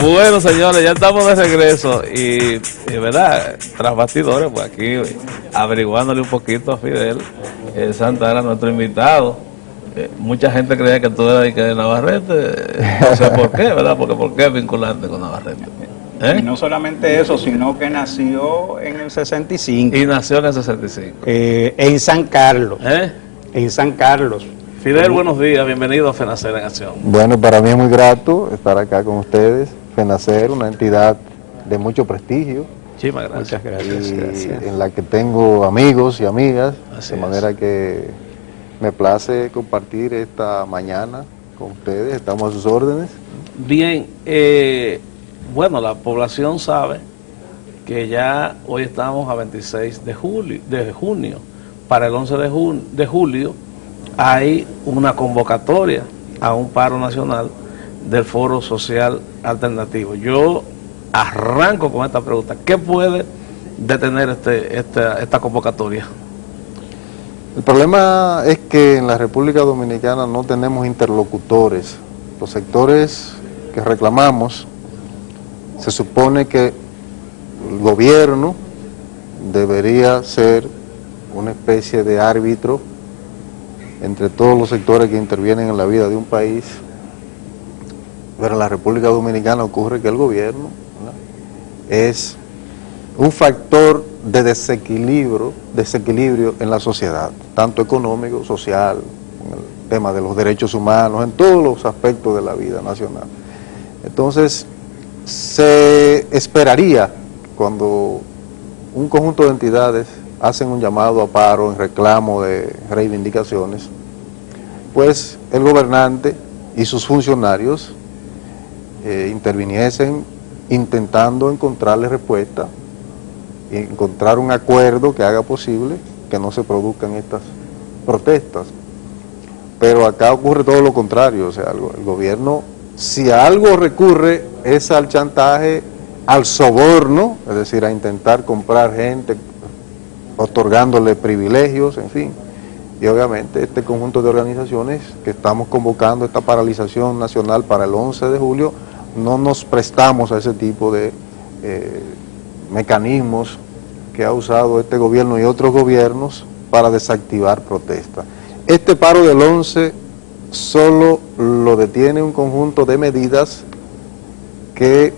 Bueno, señores, ya estamos de regreso y verdad, tras bastidores, pues aquí averiguándole un poquito a Fidel Santa era nuestro invitado. Mucha gente creía que tú eras de Navarrete, no sé por qué, ¿verdad? Porque ¿por qué vincularte con Navarrete? Y no solamente eso, sino que nació en el 65. Y nació en el 65. En San Carlos. En San Carlos. Fidel, buenos días, bienvenido a FENACER en Acción. Bueno, para mí es muy grato estar acá con ustedes. FENACER, una entidad de mucho prestigio. Muchísimas gracias. Muchas gracias. En la que tengo amigos y amigas, Así de manera que me place compartir esta mañana con ustedes. Estamos a sus órdenes. Bien, bueno, la población sabe que ya hoy estamos a 26 de junio. Para el 11 de julio hay una convocatoria a un paro nacional del Foro Social Alternativo. Yo arranco con esta pregunta. ¿Qué puede detener esta convocatoria? El problema es que en la República Dominicana no tenemos interlocutores. Los sectores que reclamamos, se supone que el gobierno debería ser una especie de árbitro entre todos los sectores que intervienen en la vida de un país, pero en la República Dominicana ocurre que el gobierno, ¿verdad?, es un factor de desequilibrio en la sociedad, tanto económico, social, en el tema de los derechos humanos, en todos los aspectos de la vida nacional. Entonces, se esperaría cuando un conjunto de entidades hacen un llamado a paro en reclamo de reivindicaciones, pues el gobernante y sus funcionarios interviniesen intentando encontrarle respuesta y encontrar un acuerdo que haga posible que no se produzcan estas protestas. Pero acá ocurre todo lo contrario, o sea, el gobierno, si a algo recurre, es al chantaje, al soborno, es decir, a intentar comprar gente, otorgándole privilegios, en fin. Y obviamente este conjunto de organizaciones que estamos convocando esta paralización nacional para el 11 de julio, no nos prestamos a ese tipo de mecanismos que ha usado este gobierno y otros gobiernos para desactivar protestas. Este paro del 11 solo lo detiene un conjunto de medidas que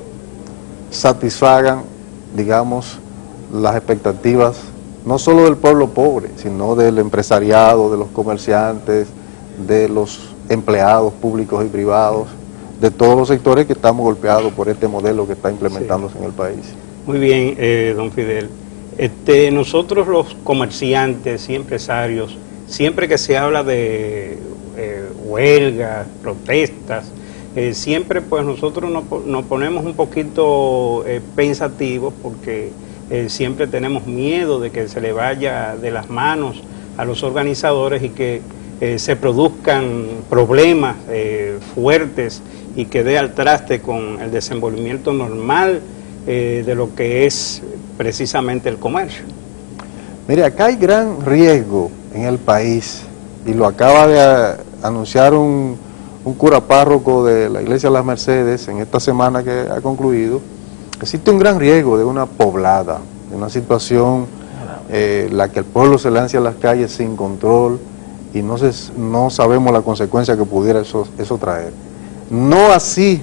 satisfagan, digamos, las expectativas no solo del pueblo pobre, sino del empresariado, de los comerciantes, de los empleados públicos y privados, de todos los sectores que estamos golpeados por este modelo que está implementándose en el país. Muy bien, don Fidel. Nosotros los comerciantes y empresarios, siempre que se habla de huelgas, protestas, siempre pues nosotros nos ponemos un poquito pensativos porque siempre tenemos miedo de que se le vaya de las manos a los organizadores y que se produzcan problemas fuertes y que dé al traste con el desenvolvimiento normal de lo que es precisamente el comercio. Mire, acá hay gran riesgo en el país y lo acaba de anunciar un cura párroco de la Iglesia de las Mercedes en esta semana que ha concluido. Existe un gran riesgo de una poblada, de una situación la que el pueblo se lance a las calles sin control y no sabemos la consecuencia que pudiera eso traer. No así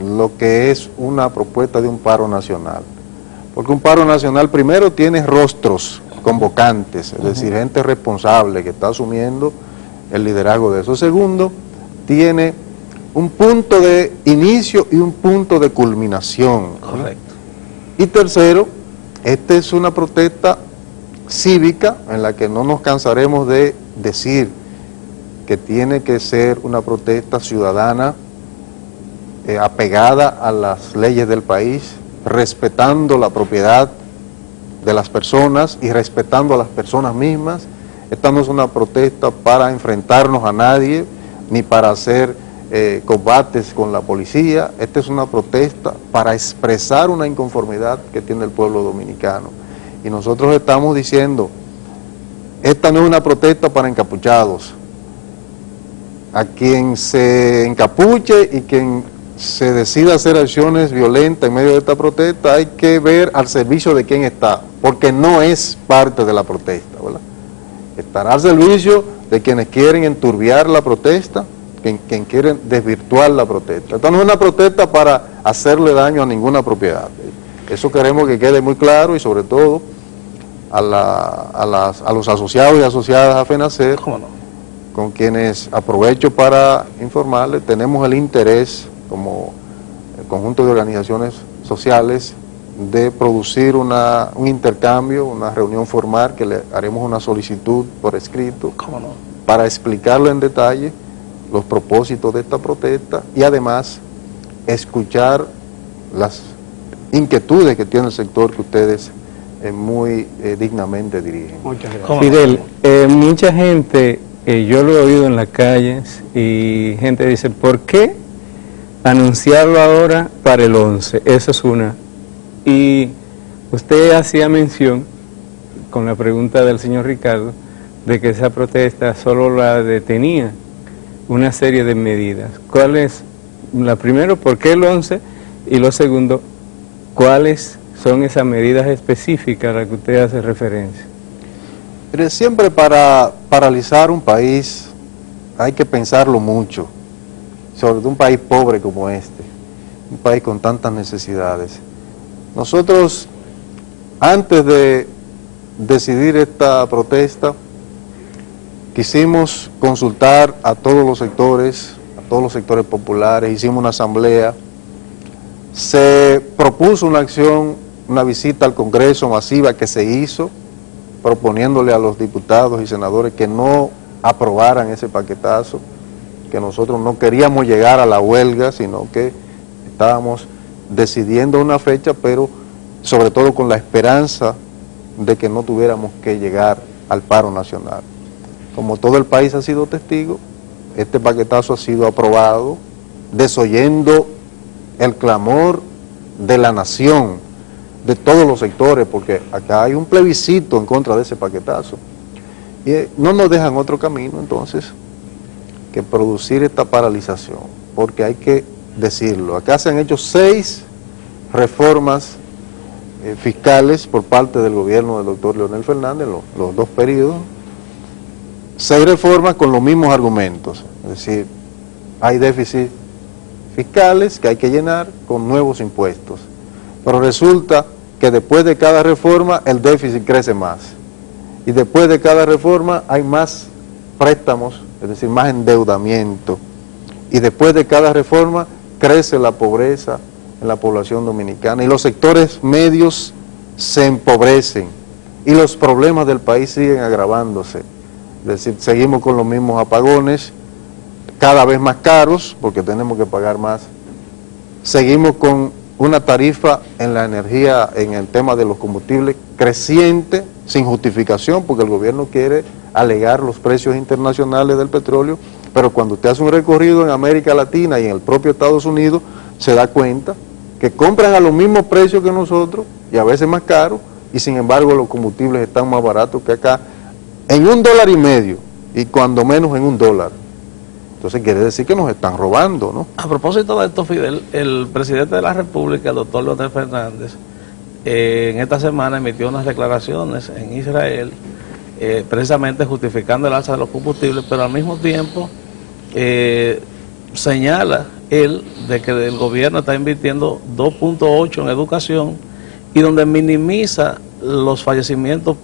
lo que es una propuesta de un paro nacional, porque un paro nacional primero tiene rostros convocantes, es decir, gente responsable que está asumiendo el liderazgo de eso. Segundo, tiene un punto de inicio y un punto de culminación. Correcto. Y tercero, esta es una protesta cívica en la que no nos cansaremos de decir que tiene que ser una protesta ciudadana apegada a las leyes del país, respetando la propiedad de las personas y respetando a las personas mismas. Esta no es una protesta para enfrentarnos a nadie, ni para hacer combates con la policía. Esta es una protesta para expresar una inconformidad que tiene el pueblo dominicano. Y nosotros estamos diciendo, esta no es una protesta para encapuchados. A quien se encapuche y quien se decida hacer acciones violentas en medio de esta protesta, hay que ver al servicio de quién está, porque no es parte de la protesta, ¿verdad? Estará al servicio de quienes quieren enturbiar la protesta, quien quieren desvirtuar la protesta. Esta no es una protesta para hacerle daño a ninguna propiedad. Eso queremos que quede muy claro, y sobre todo a los asociados y asociadas a FENACER, ¿Cómo no? con quienes aprovecho para informarles, tenemos el interés como el conjunto de organizaciones sociales de producir un intercambio, una reunión formal, que le haremos una solicitud por escrito, ¿Cómo no? para explicarle en detalle los propósitos de esta protesta y además escuchar las inquietudes que tiene el sector que ustedes muy dignamente dirigen. Muchas gracias. ¿Cómo no? Fidel, mucha gente, yo lo he oído en las calles, y gente dice, ¿por qué anunciarlo ahora para el 11? Eso es una. Y usted hacía mención, con la pregunta del señor Ricardo, de que esa protesta solo la detenía una serie de medidas. ¿Cuál es? La primero, ¿por qué el 11? Y lo segundo, ¿cuáles son esas medidas específicas a las que usted hace referencia? Pero siempre para paralizar un país hay que pensarlo mucho, sobre todo un país pobre como este, un país con tantas necesidades. Nosotros, antes de decidir esta protesta, quisimos consultar a todos los sectores populares, hicimos una asamblea, se propuso una acción, una visita al Congreso masiva que se hizo, proponiéndole a los diputados y senadores que no aprobaran ese paquetazo, que nosotros no queríamos llegar a la huelga, sino que estábamos decidiendo una fecha, pero sobre todo con la esperanza de que no tuviéramos que llegar al paro nacional. Como todo el país ha sido testigo, este paquetazo ha sido aprobado, desoyendo el clamor de la nación, de todos los sectores, porque acá hay un plebiscito en contra de ese paquetazo. Y no nos dejan otro camino, entonces, que producir esta paralización, porque hay que decirlo. Acá se han hecho 6 reformas fiscales por parte del gobierno del doctor Leonel Fernández, los 2 periodos, 6 reformas con los mismos argumentos, es decir, hay déficits fiscales que hay que llenar con nuevos impuestos, pero resulta que después de cada reforma el déficit crece más, y después de cada reforma hay más préstamos, es decir, más endeudamiento, y después de cada reforma crece la pobreza en la población dominicana, y los sectores medios se empobrecen, y los problemas del país siguen agravándose. Es decir, seguimos con los mismos apagones, cada vez más caros, porque tenemos que pagar más. Seguimos con una tarifa en la energía, en el tema de los combustibles, creciente, sin justificación, porque el gobierno quiere alegar los precios internacionales del petróleo, pero cuando usted hace un recorrido en América Latina y en el propio Estados Unidos, se da cuenta que compran a los mismos precios que nosotros, y a veces más caros, y sin embargo los combustibles están más baratos que acá, en $1.50, y cuando menos en $1. Entonces quiere decir que nos están robando, ¿no? A propósito de esto, Fidel, el presidente de la República, el doctor Leonel Fernández, en esta semana emitió unas declaraciones en Israel, precisamente justificando el alza de los combustibles, pero al mismo tiempo señala él de que el gobierno está invirtiendo 2.8 en educación, y donde minimiza los fallecimientos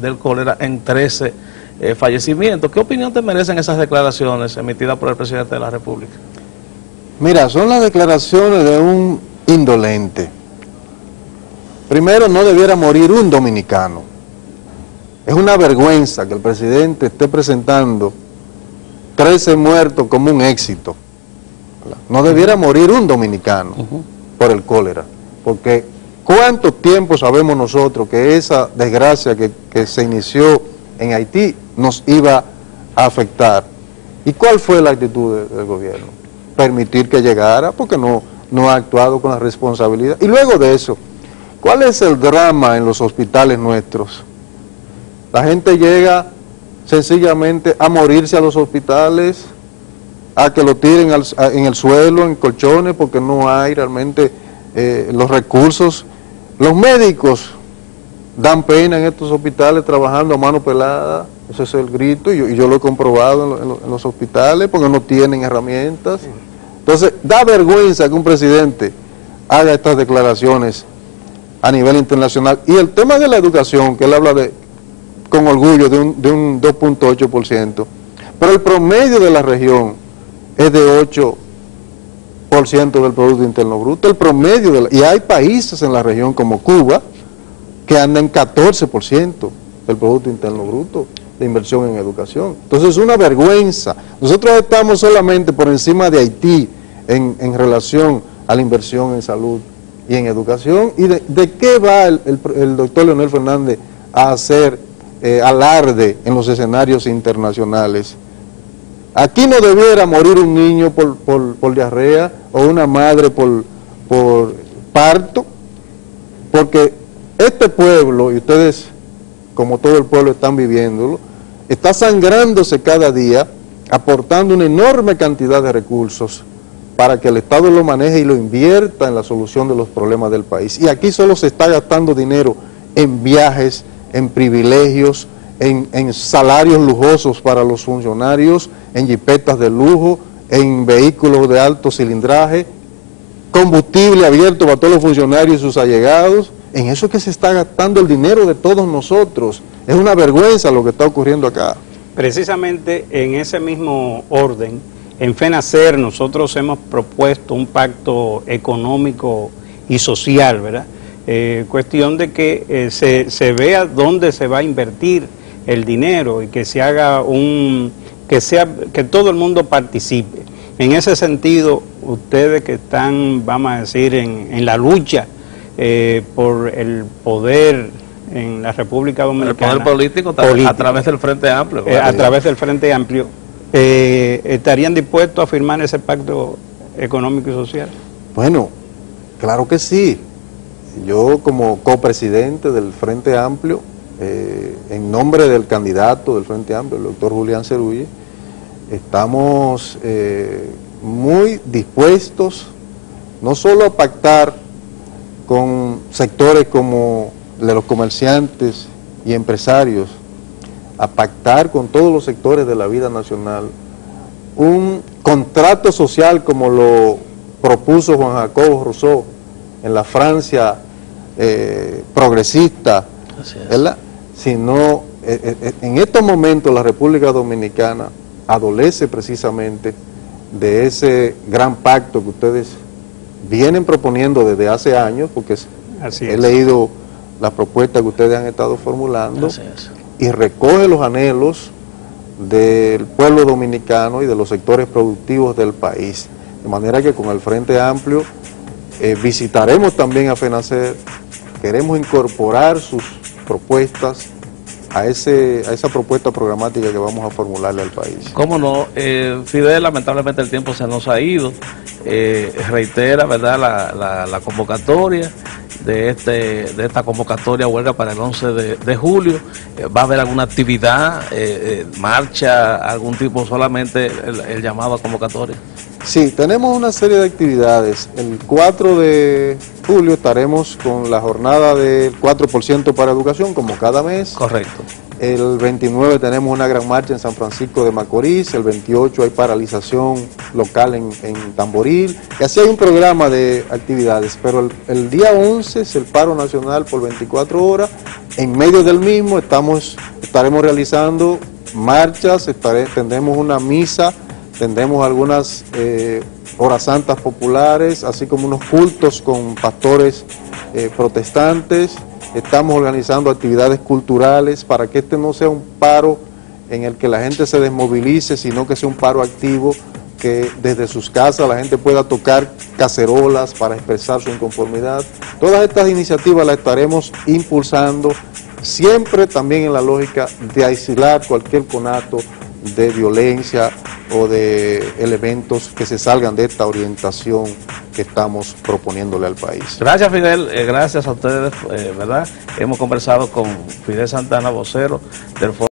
del cólera en 13 fallecimientos. ¿Qué opinión te merecen esas declaraciones emitidas por el presidente de la República? Mira, son las declaraciones de un indolente. Primero, no debiera morir un dominicano. Es una vergüenza que el presidente esté presentando 13 muertos como un éxito. No debiera morir un dominicano por el cólera, porque ¿cuánto tiempo sabemos nosotros que esa desgracia que se inició en Haití nos iba a afectar? ¿Y cuál fue la actitud del gobierno? Permitir que llegara, porque no ha actuado con la responsabilidad. Y luego de eso, ¿cuál es el drama en los hospitales nuestros? La gente llega sencillamente a morirse a los hospitales a que lo tiren en el suelo, en colchones, porque no hay realmente los recursos. Los médicos dan pena en estos hospitales trabajando a mano pelada, ese es el grito, y yo lo he comprobado en los hospitales, porque no tienen herramientas. Entonces, da vergüenza que un presidente haga estas declaraciones a nivel internacional. Y el tema de la educación, que él habla con orgullo de un 2.8%, pero el promedio de la región es de 8% del Producto Interno Bruto, el promedio y hay países en la región como Cuba que andan en 14% del Producto Interno Bruto de inversión en educación. Entonces es una vergüenza. Nosotros estamos solamente por encima de Haití en relación a la inversión en salud y en educación. ¿Y de qué va el doctor Leonel Fernández a hacer alarde en los escenarios internacionales? Aquí no debiera morir un niño por diarrea o una madre por parto, porque este pueblo, y ustedes como todo el pueblo están viviéndolo, está sangrándose cada día, aportando una enorme cantidad de recursos para que el Estado lo maneje y lo invierta en la solución de los problemas del país. Y aquí solo se está gastando dinero en viajes, en privilegios, en salarios lujosos para los funcionarios, en jipetas de lujo, en vehículos de alto cilindraje, combustible abierto para todos los funcionarios y sus allegados. En eso es que se está gastando el dinero de todos nosotros. Es una vergüenza lo que está ocurriendo acá. Precisamente en ese mismo orden, en FENACER nosotros hemos propuesto un pacto económico y social, ¿verdad? Cuestión de que se vea dónde se va a invertir el dinero y que se haga que todo el mundo participe. En ese sentido, ustedes que están, vamos a decir, en la lucha por el poder en la República Dominicana. El poder político, a través del Frente Amplio. A través del Frente Amplio, ¿estarían dispuestos a firmar ese pacto económico y social? Bueno, claro que sí. Yo como copresidente del Frente Amplio, en nombre del candidato del Frente Amplio, el doctor Julián Cerulle, estamos muy dispuestos no solo a pactar con sectores como de los comerciantes y empresarios, a pactar con todos los sectores de la vida nacional un contrato social como lo propuso Juan Jacobo Rousseau en la Francia progresista, ¿verdad? Sino en estos momentos la República Dominicana adolece precisamente de ese gran pacto que ustedes vienen proponiendo desde hace años, porque he leído las propuestas que ustedes han estado formulando y recoge los anhelos del pueblo dominicano y de los sectores productivos del país. De manera que con el Frente Amplio visitaremos también a FENACER, queremos incorporar sus propuestas a esa propuesta programática que vamos a formularle al país. ¿Cómo no? Fidel, lamentablemente el tiempo se nos ha ido. Reitera, ¿verdad?, la convocatoria de esta convocatoria huelga para el 11 de julio. ¿Va a haber alguna actividad, marcha, algún tipo, solamente el llamado a convocatoria? Sí, tenemos una serie de actividades. El 4 de julio estaremos con la jornada del 4% para educación, como cada mes. Correcto. El 29 tenemos una gran marcha en San Francisco de Macorís, el 28 hay paralización local en Tamboril, y así hay un programa de actividades, pero el día 11 es el paro nacional por 24 horas, en medio del mismo estaremos realizando marchas, tendremos una misa, tendremos algunas horas santas populares, así como unos cultos con pastores protestantes. Estamos organizando actividades culturales para que este no sea un paro en el que la gente se desmovilice, sino que sea un paro activo, que desde sus casas la gente pueda tocar cacerolas para expresar su inconformidad. Todas estas iniciativas las estaremos impulsando, siempre también en la lógica de aislar cualquier conato de violencia o de elementos que se salgan de esta orientación que estamos proponiéndole al país. Gracias, Fidel, gracias a ustedes, ¿verdad? Hemos conversado con Fidel Santana, vocero del Foro